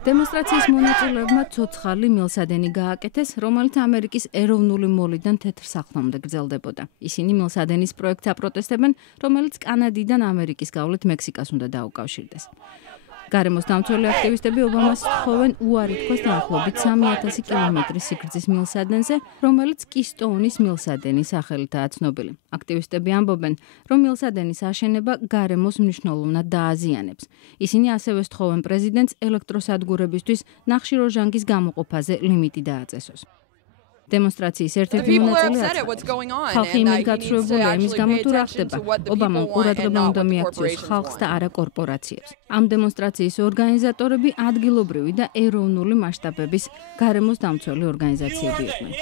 დემონსტრაციის მონაწილეებმა ცოცხალი მილსადენი გააკეთეს, რომელიც ამერიკის ეროვნული მოლიდან თეთრ სახლამდე გრძელდებოდა. ისინი მილსადენის პროექტს აპროტესტებენ, რომელიც კანადიდან ამერიკის გავლით მექსიკას უნდა დაუკავშირდეს. გარემოს დამცველი აქტივისტები ობამას თხოვენ უარი თქვას დაახლოებით 3000 კილომეტრის სიგრძის მილსადენზე, რომელიც კისტოუნის მილსადენის სახელითაა ცნობილი. აქტივისტები ამბობენ, რომ მილსადენის აშენება გარემოს მნიშვნელოვნად დააზიანებს. ისინი ასევე სთხოვენ პრეზიდენტს ელექტროსადგურებისთვის ნახშირორჟანგის გამოყოფაზე ლიმიტი დააწესოს. დემონსტრაციის ერთ-ერთი მონაწილე ხალხი იმით გაცრუებულია იმის გამო თუ რა ხდება. ობამამ ყურადღება უნდა მიაქციოს ხალხს და არა კორპორაციებს. ამ დემონსტრაციის ორგანიზატორები ადგილობრივი და ეროვნული მასშტაბების გარემოს დამცველი ორგანიზაციები იყვნენ.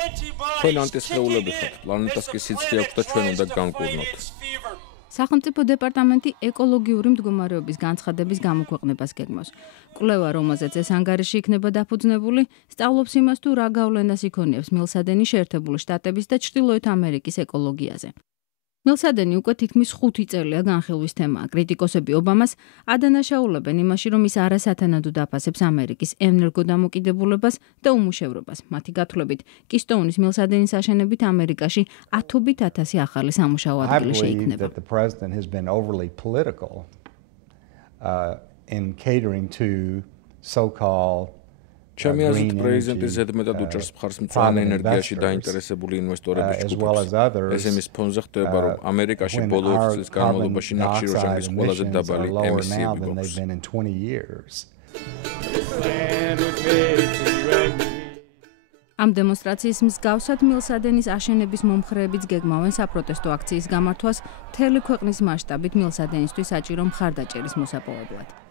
ჩვენ ანტისხეულები ხართ, პლანეტას კი სიცხე აქვს და ჩვენ უნდა განკურნოთ. სახელმწიფო დეპარტამენტი ეკოლოგიური მდგომარეობის განცხადების გამოქვეყნებას გეგმავს. კვლევა, რომელზეც ეს ანგარიში იქნება დაფუძნებული, სწავლობს იმას თუ რა გავლენას იქონიებს მილსადენი შეერთებული შტატების და ჩრდილოეთ ამერიკის ეკოლოგიაზე. მილსადენი უკვე თითქმის 5 წელია განხილვის თემაა. კრიტიკოსები ობამას ადანაშაულებენ იმაში, რომ ის არასათანადოდ აფასებს ამერიკის ენერგოდამოკიდებულებას და უმუშევრობას. მათი გათვლებით, კისტოუნის მილსადენის აშენებით ამერიკაში 10,000 ახალი სამუშაო ადგილი შეიქმნება. ჩემი აზრით, პრეზიდენტი ზედმეტად უჭერს მხარს მწვანე ენერგიაში დაინტერესებული ინვესტორების ჯგუფებს. ეს იმის ფონზე ხდება, რომ ამერიკაში ბოლო 20 წლის განმავლობაში ნახშირორჟანგის ყველაზე დაბალი ემისიები გვაქვს. ამ დემონსტრაციის მსგავსად მილსადენის აშენების მომხრეებიც გეგმავენ საპროტესტო აქციის გამართვას მთელი ქვეყნის მასშტაბით მილსადენისთვის საჭირო მხარდაჭერის მოსაპოვებლად.